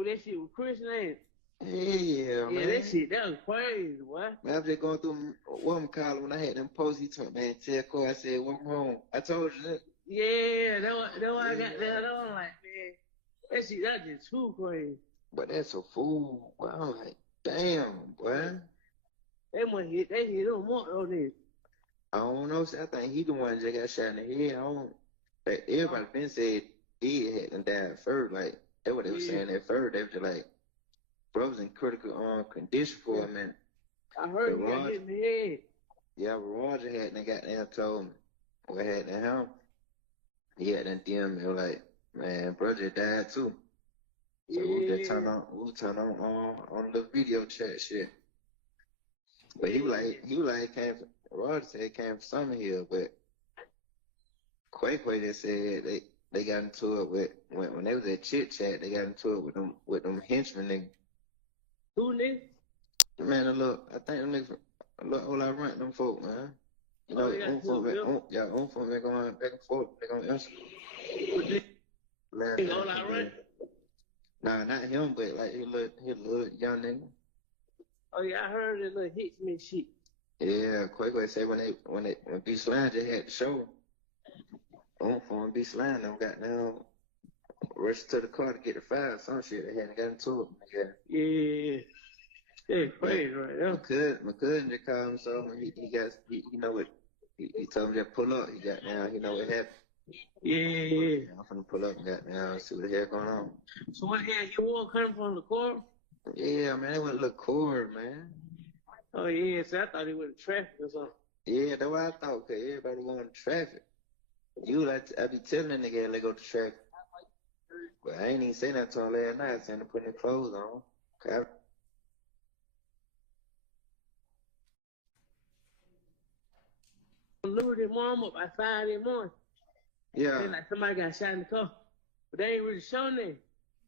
with that shit with Chris, ain't it? Yeah, man. Yeah, that was crazy, boy. Man, I was just going through what call when I had them posts. He told me, man, tell Corey, I said, what's wrong? I told you that. Yeah, that why I got there. That was like, man, that shit, that just too crazy. But that's a fool. Well, I'm like, damn, boy. They hit him more on this. I don't know. I think he the one that got shot in the head. I don't. Like, everybody been said he hadn't died first. Like, that's what they were saying at first. They were just like, bro was in critical condition for a minute. I heard he got hit in the head. Yeah, but Roger hadn't goddamn told me what happened to him. He had that DM me like, man, brother died too. So we just turn on the video chat shit. But he was like, Roger said it came from Summer Hill, but Quay just said they got into it with when they was at Chit Chat, they got into it with them henchmen niggas. Who niggas? Man, I think them niggas all I rent them folk, man. You know, own folk been going back and forth. They gonna answer. All I rent? Nah, not him, but like his little young nigga. Oh yeah, I heard that little Hicksman shit. Yeah, Quay said when B Slime just had the show, on for him, B Slime them got down, rushed to the car to get the file, some shit. They hadn't gotten to it. Yeah. That's crazy right now. My cousin just called him, so he know what he told me to pull up. He got down, he know what happened. Yeah. I'm finna pull up and got down, see what the hell going on. So what the hell you want coming from the court? Yeah, man, they went to look court, man. Oh yeah, so I thought he went to traffic or something. Yeah, that's what I thought, cause everybody going to traffic. I be telling that nigga they go to traffic. But I ain't even say that to him last night. I sent him putting his clothes on. Okay. Lured his mom up by 5 in the morning. Yeah. Then like somebody got shot in the car. But they ain't really showing that.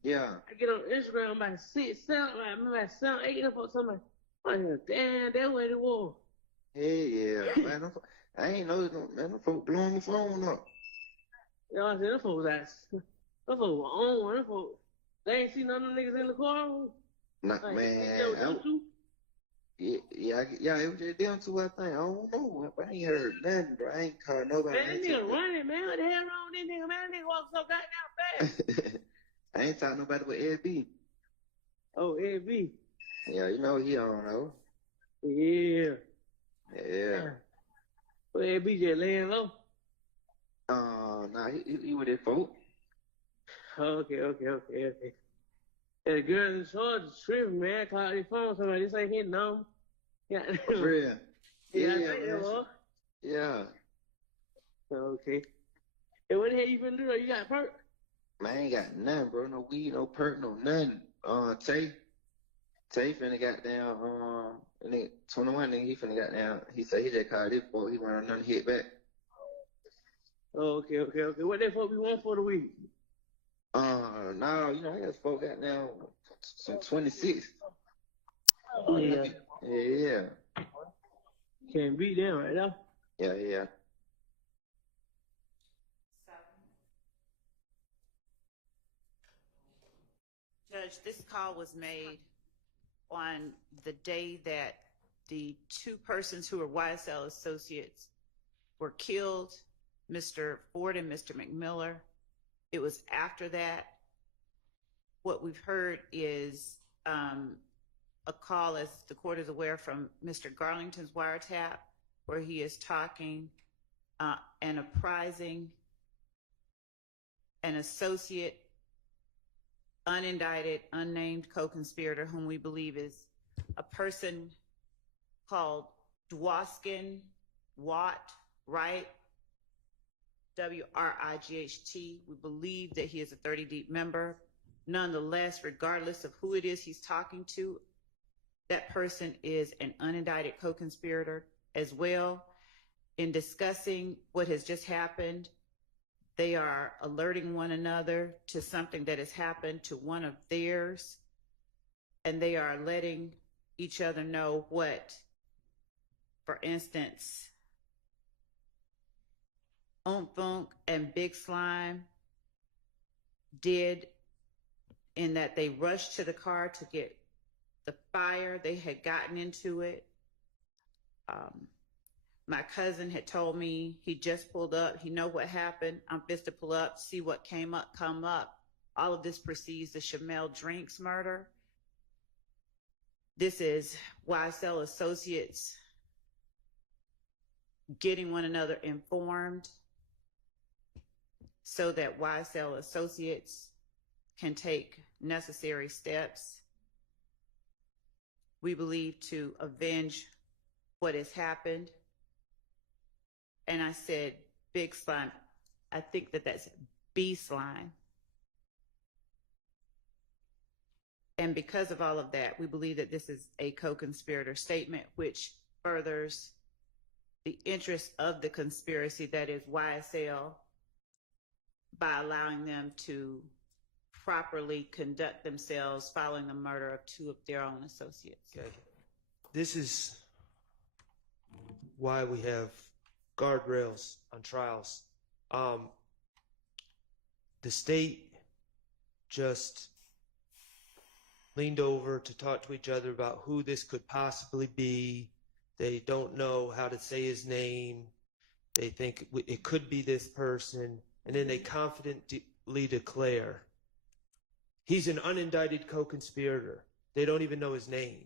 Yeah. I get on Instagram by 6, 7, like 7, 8 of somebody. I'm like, damn, that's what it was. Hey, yeah. Man, I ain't know them folk blowing the phone up. You know what I said? Them folks were on. Them folks, they ain't seen none of them niggas in the car. Nah, like, man. Yeah, it was just them two, I think. I don't know. I ain't heard nothing, bro. I ain't called nobody. Man, that nigga running, man. What the hell wrong with this nigga, man? That nigga walk so goddamn fast. I ain't talking nobody but Ed B. Oh, Ed B. Yeah, you know he on though. Yeah. Yeah. Well, Ed B just laying low. Nah, he with his folk. Okay. Yeah, the girl in charge is tripping, man. Called his phone, somebody, this ain't his number. Yeah. For real. Yeah, I think it was. Yeah. Okay. Hey, what the hell you finna do though? You got perk? Man, I ain't got nothing, bro. No weed, no perk, no nothing. Tay finna got down, nigga, 21 nigga, he finna got down. He said he just called his folk, he went on nothing hit back. Oh, okay. What that folk we want for the week? No, you know, I got folk got down some 26. Oh, yeah. Yeah. Can't beat them right now. Yeah. Judge, this call was made on the day that the 2 persons who were YSL associates were killed, Mr. Ford and Mr. McMiller. It was after that. What we've heard is a call, as the court is aware, from Mr. Garlington's wiretap, where he is talking and apprising an associate, unindicted, unnamed co-conspirator, whom we believe is a person called Dwoskin Watt, Wright, W-R-I-G-H-T. We believe that he is a 30 Deep member. Nonetheless, regardless of who it is he's talking to, that person is an unindicted co-conspirator as well. In discussing what has just happened, they are alerting one another to something that has happened to one of theirs, and they are letting each other know what, for instance, Funk and Big Slime did in that they rushed to the car to get the fire. They had gotten into it. My cousin had told me he just pulled up. He know what happened. I'm fist to pull up, see what come up. All of this precedes the Shymel Drinks murder. This is YSL associates getting one another informed so that YSL associates can take necessary steps, we believe, to avenge what has happened. And I said, big slime. I think that that's B slime. And because of all of that, we believe that this is a co-conspirator statement, which furthers the interest of the conspiracy, that is YSL, by allowing them to properly conduct themselves following the murder of two of their own associates. Okay. This is why we have guardrails on trials. The state just leaned over to talk to each other about who this could possibly be. They don't know how to say his name. They think it could be this person. And then they confidently declare he's an unindicted co-conspirator. They don't even know his name.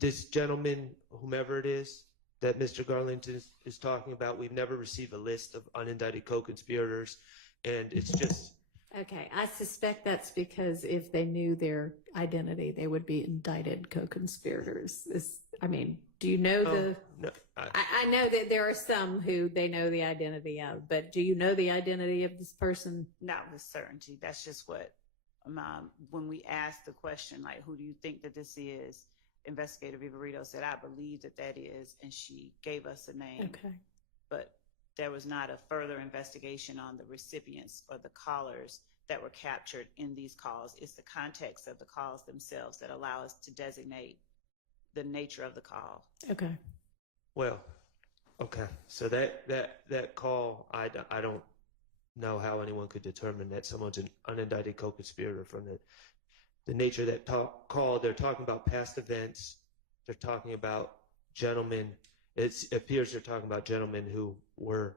This gentleman, whomever it is, that Mr. Garlington is talking about, we've never received a list of unindicted co-conspirators, and it's just... Okay, I suspect that's because if they knew their identity, they would be indicted co-conspirators. Do you know No, I know that there are some who they know the identity of, but do you know the identity of this person? Not with certainty. That's just what, when we asked the question, like, who do you think that this is? Investigator Vivarito said, I believe that that is, and she gave us a name. Okay. But there was not a further investigation on the recipients or the callers that were captured in these calls. It's the context of the calls themselves that allow us to designate the nature of the call. Okay. Well, okay. So that call, I don't know how anyone could determine that someone's an unindicted co-conspirator from the nature of that call. They're talking about past events. They're talking about gentlemen. It appears they're talking about gentlemen who were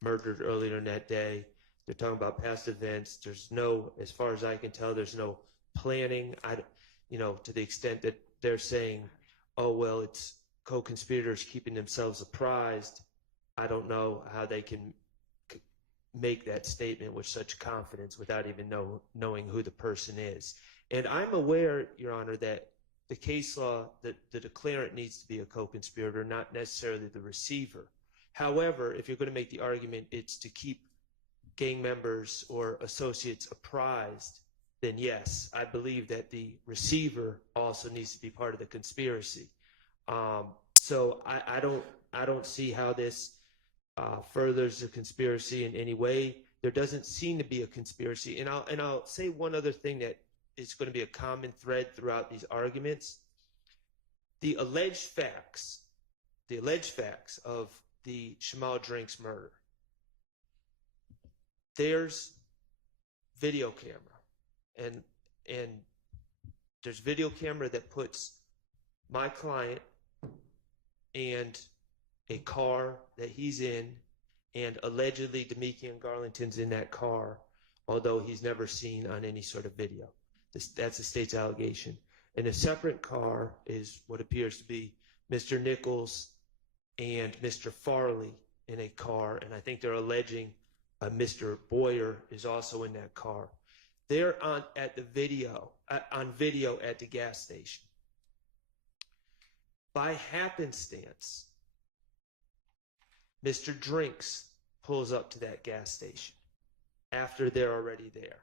murdered earlier in that day. They're talking about past events. There's no, as far as I can tell, there's no planning. To the extent that they're saying, oh, well, it's co-conspirators keeping themselves apprised. I don't know how they can make that statement with such confidence without even knowing who the person is. And I'm aware, Your Honor, that the case law, that the declarant needs to be a co-conspirator, not necessarily the receiver. However, if you're going to make the argument it's to keep gang members or associates apprised, then yes, I believe that the receiver also needs to be part of the conspiracy. So I don't see how this furthers the conspiracy in any way. There doesn't seem to be a conspiracy. And I'll say one other thing that is going to be a common thread throughout these arguments. The alleged facts of the Shymel Drinks murder. There's video camera, and there's video camera that puts my client and a car that he's in, and allegedly Damekion Garlington's in that car, although he's never seen on any sort of video. That's the state's allegation. In a separate car is what appears to be Mr. Nichols and Mr. Farley in a car, and I think they're alleging Mr. Boyer is also in that car. They're on video at the gas station. By happenstance, Mr. Drinks pulls up to that gas station after they're already there.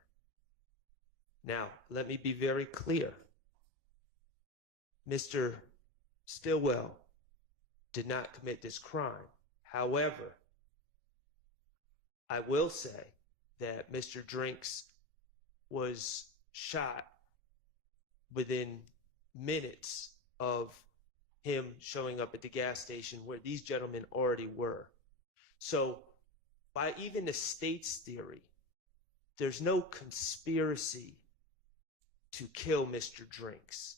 Now, let me be very clear. Mr. Stillwell did not commit this crime. However, I will say that Mr. Drinks was shot within minutes of him showing up at the gas station where these gentlemen already were. So by even the state's theory, there's no conspiracy to kill Mr. Drinks.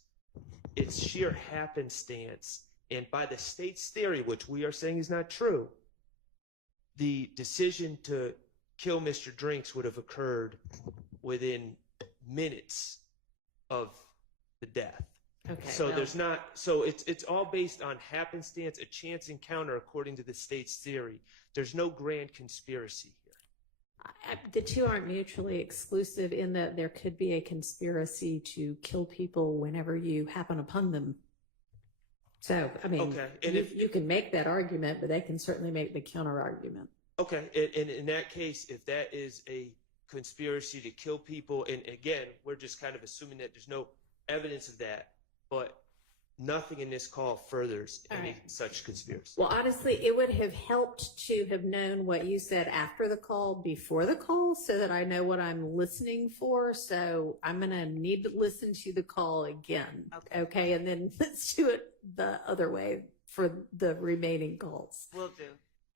It's sheer happenstance. And by the state's theory, which we are saying is not true, the decision to kill Mr. Drinks would have occurred within minutes of the death. Okay. So well, there's not, so it's all based on happenstance, a chance encounter according to the state's theory. There's no grand conspiracy here. the two aren't mutually exclusive in that there could be a conspiracy to kill people whenever you happen upon them. So, I mean, Okay, and you can make that argument, but they can certainly make the counter argument. Okay, and in that case, if that is a conspiracy to kill people, and again, we're just kind of assuming that there's no evidence of that, but nothing in this call furthers any such conspiracy. Well, honestly, it would have helped to have known what you said after the call, before the call, so that I know what I'm listening for. So I'm going to need to listen to the call again. Okay. And then let's do it the other way for the remaining calls. Will do.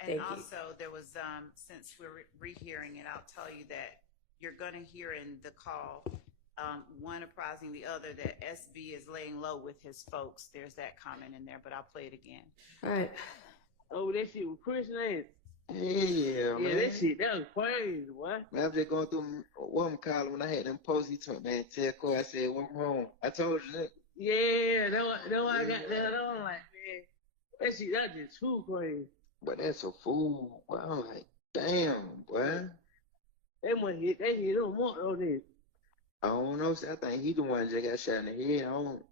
And Thank you. also there was, since we're rehearing it, I'll tell you that you're going to hear in the call, one apprising the other that SB is laying low with his folks. There's that comment in there, but I'll play it again. All right. Oh, that shit was Chris name. Yeah, man. Yeah, that shit, that was crazy, boy. Man, I was just going through one column when I had them posts. He told me, man, tell Corey, I said, what's wrong? I told you that. Yeah, that's why I got that on. Like, man, that shit, that's just too crazy. But that's a fool. Boy, I'm like, damn, boy. They hit him more on this. I don't know. I think he the one that got shot in the head. I don't.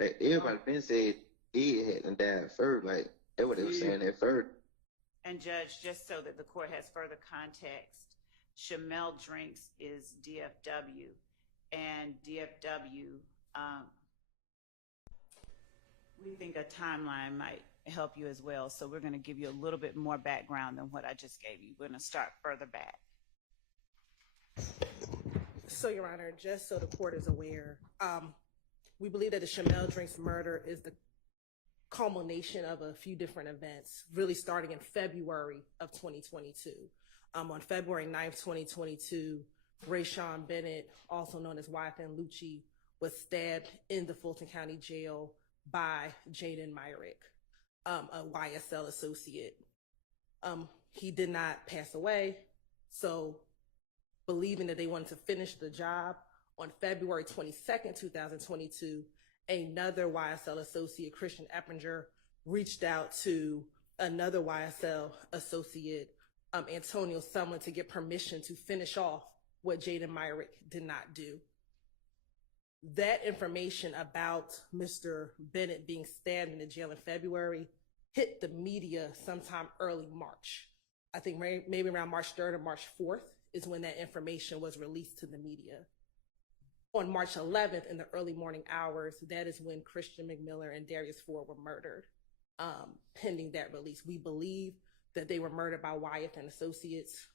Like, everybody been said he hadn't died first. Like, that's what they were saying at first. And Judge, just so that the court has further context, Shymel Drinks is DFW, and DFW, we think a timeline might help you as well. So we're going to give you a little bit more background than what I just gave you. We're going to start further back. So, Your Honor, just so the court is aware, we believe that the Shymel Drinks murder is the culmination of a few different events, really starting in February of 2022. On February 9th, 2022, Rayshawn Bennett, also known as YFN Lucci, was stabbed in the Fulton County Jail by Jaden Myrick, a YSL associate. He did not pass away, so believing that they wanted to finish the job, on February 22nd, 2022, another YSL associate, Christian Eppinger, reached out to another YSL associate, Antonio Sumlin, to get permission to finish off what Jaden Myrick did not do. That information about Mr. Bennett being stabbed in the jail in February hit the media sometime early March. I think maybe around March 3rd or March 4th is when that information was released to the media. On March 11th, in the early morning hours, that is when Christian McMiller and Darius Ford were murdered. Pending that release, we believe that they were murdered by Wyeth and Associates.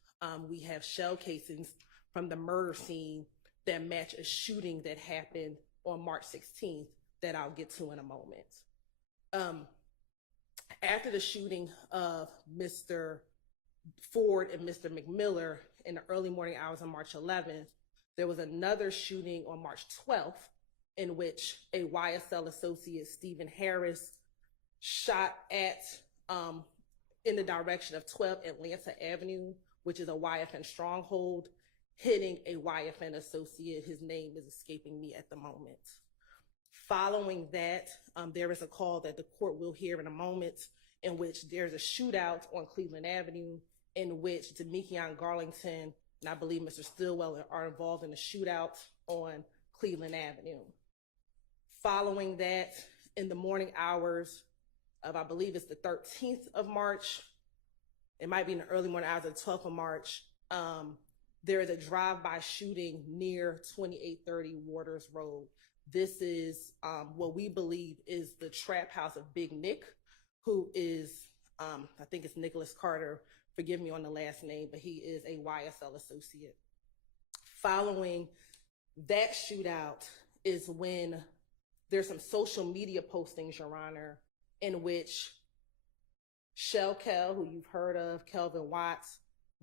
We have shell casings from the murder scene that match a shooting that happened on March 16th that I'll get to in a moment. After the shooting of Mr. Ford and Mr. McMiller in the early morning hours on March 11th, there was another shooting on March 12th in which a YSL associate, Stephen Harris, shot at in the direction of 12 Atlanta Avenue, which is a YFN stronghold, hitting a YFN associate. His name is escaping me at the moment. Following that, there is a call that the court will hear in a moment in which there's a shootout on Cleveland Avenue in which Damekion, Garlington, and I believe Mr. Stillwell are involved in a shootout on Cleveland Avenue. Following that, in the morning hours of, I believe it's the 13th of March, it might be in the early morning hours of the 12th of March, there is a drive-by shooting near 2830 Waters Road. This is what we believe is the trap house of Big Nick, who is, I think it's Nicholas Carter, forgive me on the last name, but he is a YSL associate. Following that shootout is when there's some social media postings, Your Honor, in which Shell Kel, who you've heard of, Kelvin Watts,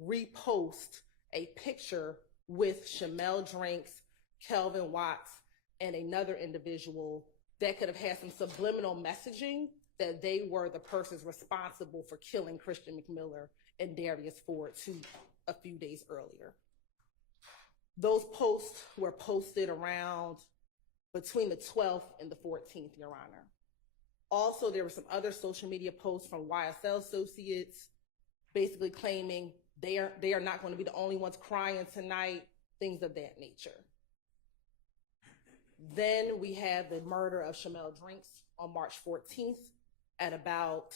repost a picture with Shymel Drinks, Kelvin Watts, and another individual that could have had some subliminal messaging that they were the persons responsible for killing Christian McMiller and Darius Ford a few days earlier. Those posts were posted around between the 12th and the 14th, Your Honor. Also, there were some other social media posts from YSL associates basically claiming they are not going to be the only ones crying tonight, things of that nature. Then we have the murder of Shymel Drinks on March 14th at about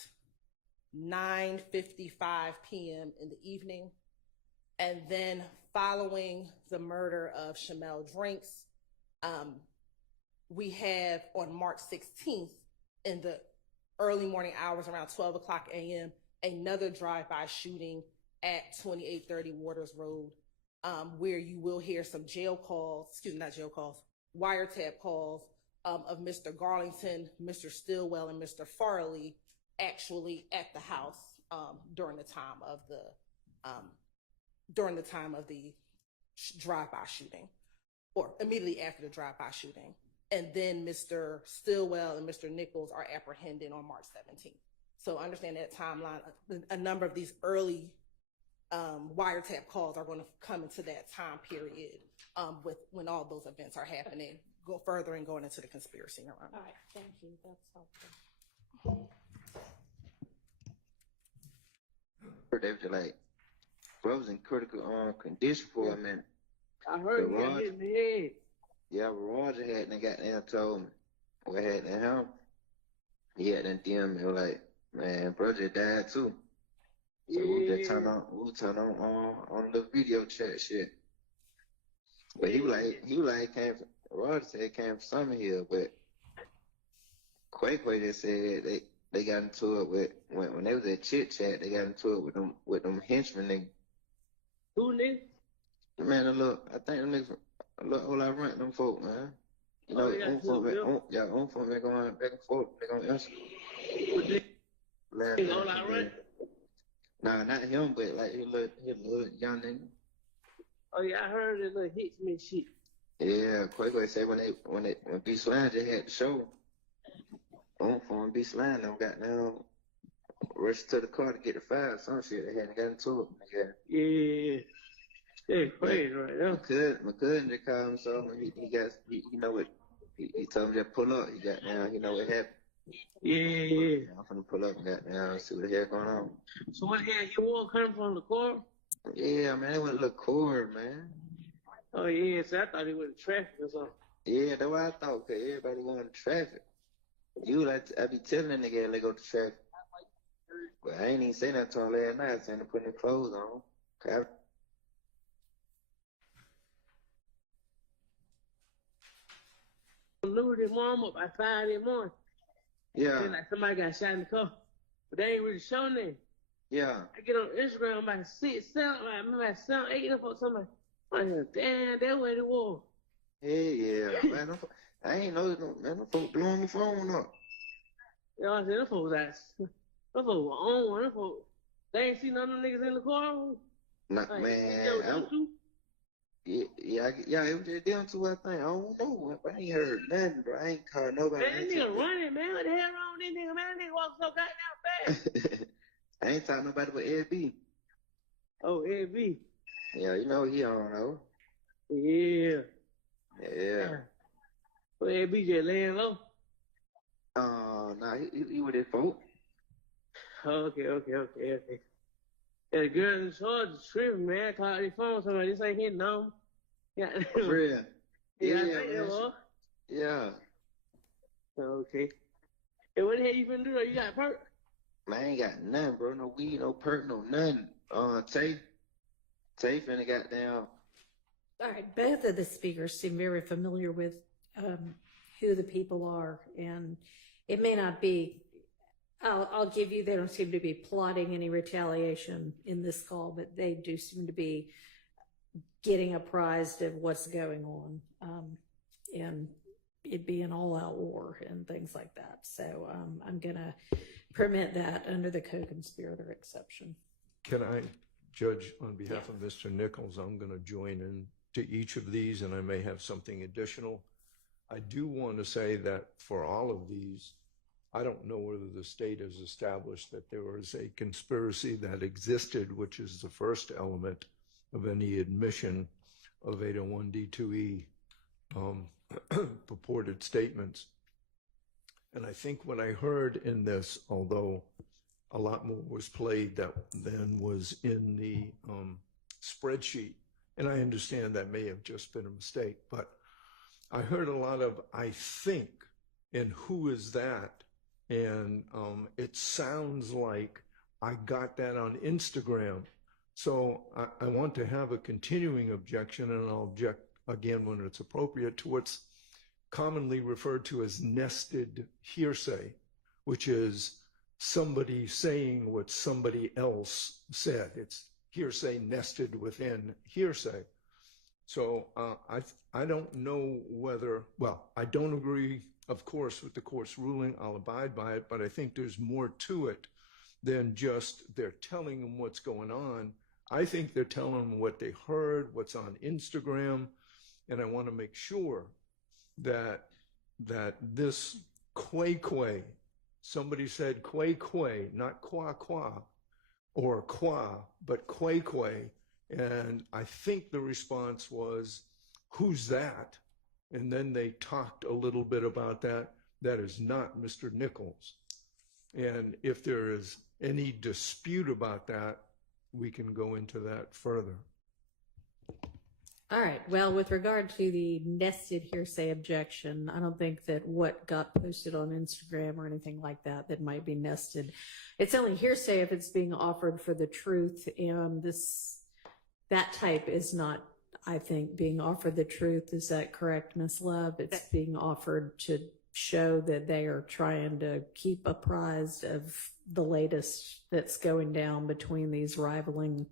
9:55 p.m. in the evening. And then following the murder of Shymel Drinks, we have on March 16th in the early morning hours around 12 o'clock a.m., another drive-by shooting at 2830 Waters Road, where you will hear some wiretap calls of Mr. Garlington, Mr. Stillwell, and Mr. Farley actually at the house during the time of the drive-by shooting, or immediately after the drive-by shooting. And then Mr. Stillwell and Mr. Nichols are apprehended on March 17th. So understand that timeline. A number of these early wiretap calls are going to come into that time period with when all those events are happening, go further and going into the conspiracy. All right, thank you. That's helpful. They were like, bro was in critical condition for a minute. I heard you got hit in the head. Yeah, but Roger had and goddamn told me what happened to him. He had that DM me like, man, bro just died too. So we just turn on the video chat shit. But he was like Roger said it came from Summer Hill, but Quay just said they got into it with when they was at Chit Chat, they got into it with them henchmen niggas. Who niggas? Man, I think them niggas a whole lot of rent them folk, man. You know, on folk been going back and forth, they gonna answer. All I rent? Nah, not him, but like his little young nigga. Oh yeah, I heard it little hits me shit. Yeah, Quay said when B Slime just had the show, on B Slime them got down, rushed to the car to get the file, some shit they hadn't got into it. Yeah. Yeah, crazy right now. My cousin just called him, so he know what he told me to pull up. He got down, he know what happened. Yeah. I'm finna pull up and got down and see what the hell going on. So what the hell he was coming from the car? Yeah, man, it went to Cord, man. Oh yeah, so I thought he went to traffic or something. Yeah, that's what I thought, cause everybody going to traffic. I be telling that nigga they go to traffic. But I ain't even saying that to him last night. I saying to put his clothes on. Okay. Lose his mom up by 5 in the morning. Yeah. Then like somebody got shot in the car. But they ain't really showing that. Yeah. I get on Instagram by 6, 7, like 7, 8 or something. I'm like, damn, that way it was. Hey, yeah. Man, I ain't know, man, them folks blowing my phone up. You know what I'm saying? Them folks were on. Them folks, they ain't seen none of them niggas in the car. Nah, like, man. Yeah, it was just them two, I think. I don't know. I ain't heard nothing, bro. I ain't called nobody. Man, that nigga running, man. What the hell wrong with this nigga, man? That nigga walk so goddamn fast. I ain't talking nobody but Ed B. Oh, Ed B. Yeah, you know he don't know. Yeah. Yeah. Well, Ed B just laying low. Nah, he with his folk. Okay. Yeah, the girl in charge is tripping, man. I called his phone, somebody, this ain't his number. Yeah. For real? Yeah, man. Yeah. Okay. Hey, what the hell you finna do though? You got a perk? Man, I ain't got nothing, bro. No weed, no perk, no nothing. Tay finna got down. All right, both of the speakers seem very familiar with who the people are, and it may not be. I'll give you, they don't seem to be plotting any retaliation in this call, but they do seem to be getting apprised of what's going on, and it be an all-out war and things like that. So I'm going to permit that under the co-conspirator exception. Can I, Judge, on behalf of Mr. Nichols, I'm going to join in to each of these, and I may have something additional. I do want to say that for all of these, I don't know whether the state has established that there was a conspiracy that existed, which is the first element of any admission of 801D2E purported statements. And I think what I heard in this, although a lot more was played than was in the spreadsheet, and I understand that may have just been a mistake, but I heard a lot of "I think" and "who is that?" And it sounds like I got that on Instagram. So I want to have a continuing objection, and I'll object again when it's appropriate, to what's commonly referred to as nested hearsay, which is somebody saying what somebody else said. It's hearsay nested within hearsay. So I don't know whether, well, I don't agree, of course, with the court's ruling. I'll abide by it, but I think there's more to it than just they're telling them what's going on. I think they're telling them what they heard, what's on Instagram, and I want to make sure that this quay, somebody said quay, not qua, or qua, but quay, and I think the response was, "Who's that?" And then they talked a little bit about that. That is not Mr. Nichols. And if there is any dispute about that, we can go into that further. All right. Well, with regard to the nested hearsay objection, I don't think that what got posted on Instagram or anything like that that might be nested. It's only hearsay if it's being offered for the truth, and that type is not, I think, being offered the truth. Is that correct, Ms. Love? It's being offered to show that they are trying to keep apprised of the latest that's going down between these rivaling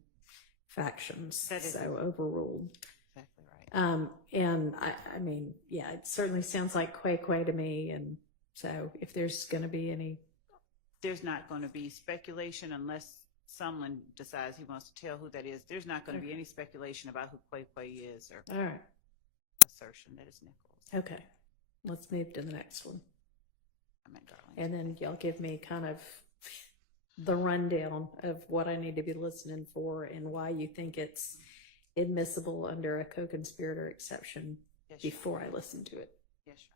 factions. That is so overruled. Exactly right. And I mean, yeah, it certainly sounds like quay to me. And so if there's going to be any, There's not going to be speculation unless someone decides he wants to tell who that is. There's not going to be any speculation about who Quay is or all right. assertion that it's Nichols. Okay. Let's move to the next one. I meant Garlington. And then y'all give me kind of the rundown of what I need to be listening for and why you think it's admissible under a co-conspirator exception Yes, Your before Honor. I listen to it. Yes, Your